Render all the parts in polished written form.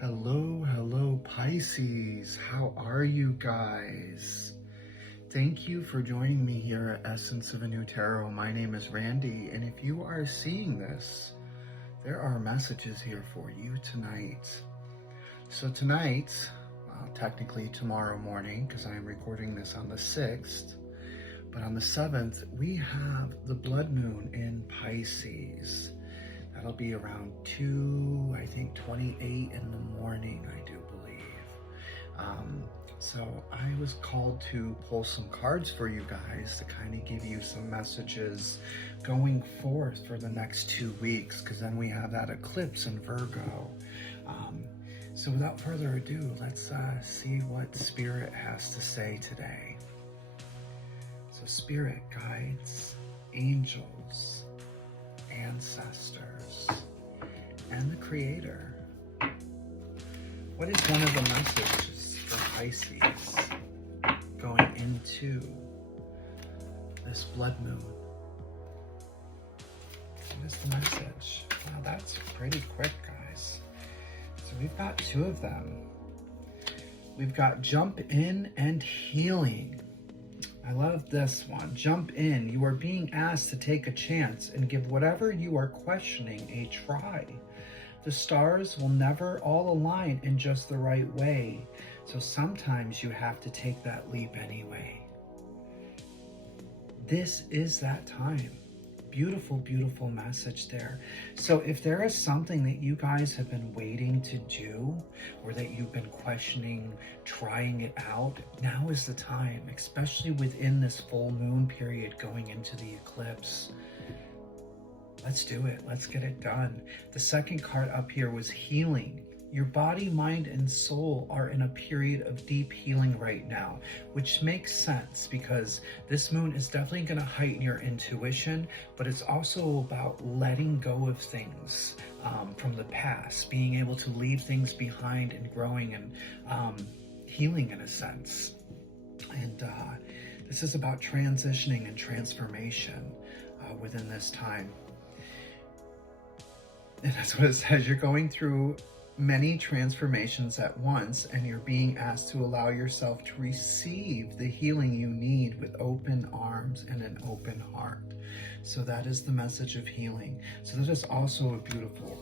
Hello, Pisces. How are you guys? Thank you for joining me here at Essence of a New Tarot. My name is Randy, and if you are seeing this, there are messages here for you tonight. So tonight, technically tomorrow morning, because I am recording this on the 6th, but on the 7th, we have the blood moon in Pisces. That'll be around 28 in the morning, I do believe. So I was called to pull some cards for you guys to kind of give you some messages going forth for the next 2 weeks, because then we have that eclipse in Virgo. So without further ado, let's see what Spirit has to say today. So Spirit, guides, angels, ancestors, and the Creator. What is one of the messages for Pisces going into this blood moon? What is the message? Wow, that's pretty quick, guys. So we've got 2 of them. We've got jump in and healing. I love this one. Jump in. You are being asked to take a chance and give whatever you are questioning a try. The stars will never all align in just the right way, so sometimes you have to take that leap anyway. This is that time. Beautiful, beautiful message there. So if there is something that you guys have been waiting to do, or that you've been questioning, trying it out, now is the time, especially within this full moon period going into the eclipse. Let's do it. Let's get it done. The second card up here was healing. Your body, mind, and soul are in a period of deep healing right now, which makes sense because this moon is definitely going to heighten your intuition, but it's also about letting go of things from the past, being able to leave things behind and growing and healing in a sense. And this is about transitioning and transformation within this time. And that's what it says. You're going through many transformations at once, and you're being asked to allow yourself to receive the healing you need with open arms and an open heart. So that is the message of healing. So that is also a beautiful,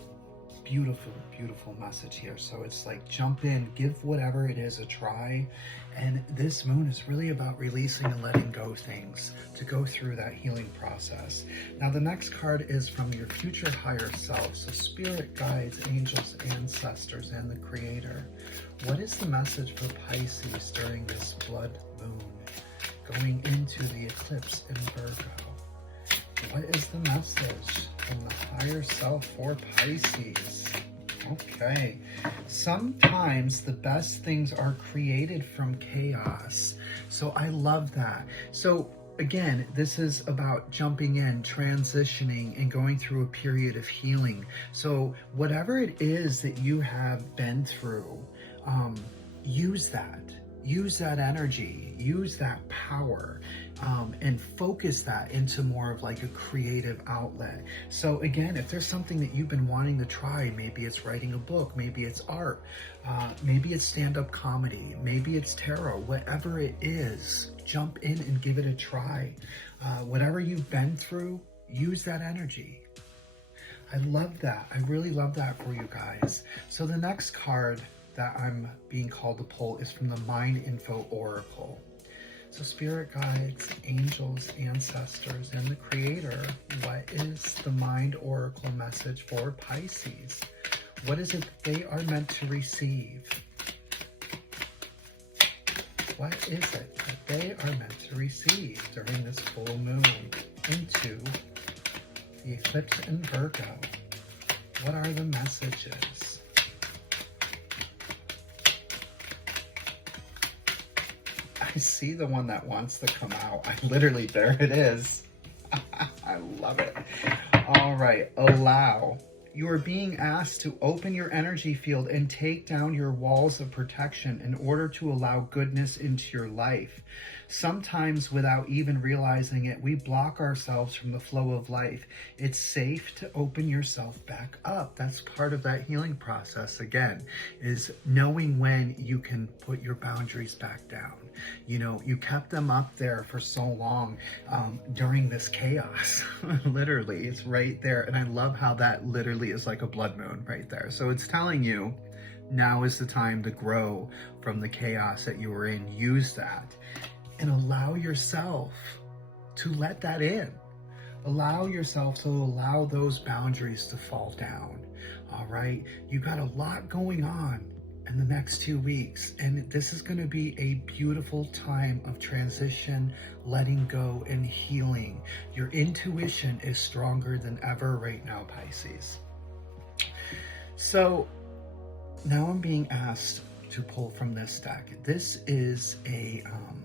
beautiful message here. So it's like, jump in, give whatever it is a try. And this moon is really about releasing and letting go things to go through that healing process. Now the next card is from your future higher self. So Spirit, guides, angels, ancestors, and the Creator. What is the message for Pisces during this blood moon going into the eclipse in Virgo? What is the message from the higher self for Pisces? Okay. Sometimes the best things are created from chaos. So I love that. So again, this is about jumping in, transitioning, and going through a period of healing. So whatever it is that you have been through, use that. Use that energy, use that power, and focus that into more of like a creative outlet. So again, if there's something that you've been wanting to try, maybe it's writing a book, maybe it's art, maybe it's stand-up comedy, maybe it's tarot, whatever it is, jump in and give it a try. Whatever you've been through, use that energy. I love that. I really love that for you guys. So the next card that I'm being called to pull is from the Mind Info Oracle. So Spirit, guides, angels, ancestors, and the Creator, what is the Mind Oracle message for Pisces? What is it they are meant to receive? What is it that they are meant to receive during this full moon into the eclipse in Virgo? What are the messages? I see the one that wants to come out. There it is. I love it. All right, allow. You are being asked to open your energy field and take down your walls of protection in order to allow goodness into your life. Sometimes without even realizing it, we block ourselves from the flow of life. It's safe to open yourself back up. That's part of that healing process, again, is knowing when you can put your boundaries back down. You know, you kept them up there for so long during this chaos. Literally, it's right there. And I love how that literally is like a blood moon right there. So it's telling you, now is the time to grow from the chaos that you were in. Use that and allow yourself to let that in. Allow yourself to allow those boundaries to fall down. All right. You got a lot going on in the next 2 weeks, and this is going to be a beautiful time of transition, letting go, and healing. Your intuition is stronger than ever right now, Pisces. So now I'm being asked to pull from this deck. This is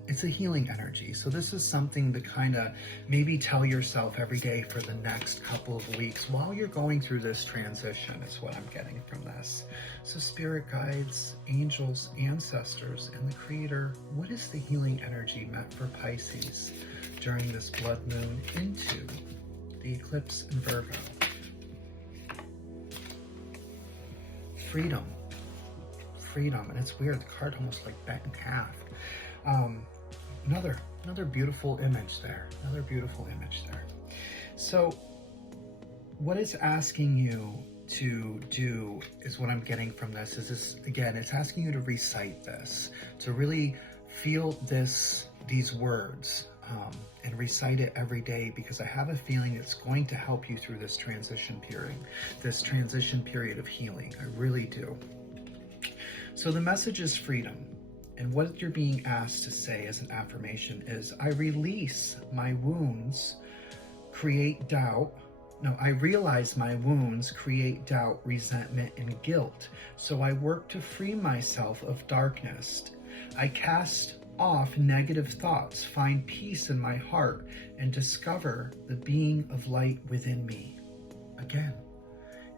it's a healing energy. So this is something to kind of maybe tell yourself every day for the next couple of weeks while you're going through this transition, is what I'm getting from this. So spirit guides, angels, ancestors, and the creator, what is the healing energy meant for Pisces during this blood moon into the eclipse in Virgo? Freedom. Freedom. And it's weird, the card almost like bent in half. Another beautiful image there. Another beautiful image there. So what it's asking you to do is, what I'm getting from this is this, again, it's asking you to recite this, to really feel these words, and recite it every day, because I have a feeling it's going to help you through this transition period of healing. I really do. So the message is freedom. And what you're being asked to say as an affirmation is, I release my wounds, create doubt. No, I realize my wounds create doubt, resentment, and guilt. So I work to free myself of darkness. I cast off negative thoughts, find peace in my heart, and discover the being of light within me. Again,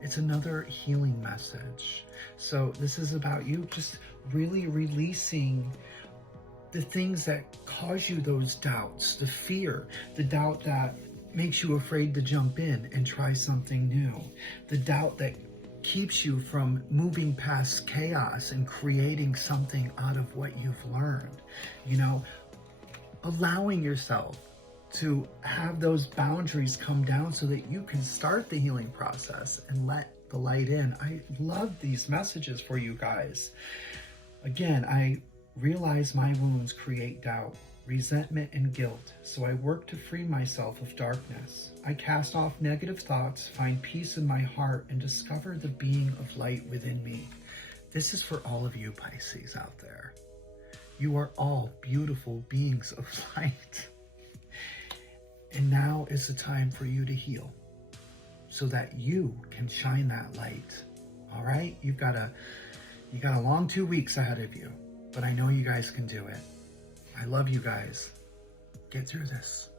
it's another healing message. So this is about you just really releasing the things that cause you those doubts, the fear, the doubt that makes you afraid to jump in and try something new, the doubt that keeps you from moving past chaos and creating something out of what you've learned. You know, allowing yourself to have those boundaries come down so that you can start the healing process and let the light in. I love these messages for you guys. Again, I realize my wounds create doubt, resentment, and guilt, so I work to free myself of darkness. I cast off negative thoughts, find peace in my heart, and discover the being of light within me. This is for all of you Pisces out there. You are all beautiful beings of light. And now is the time for you to heal so that you can shine that light. All right? You got a long 2 weeks ahead of you, but I know you guys can do it. I love you guys. Get through this.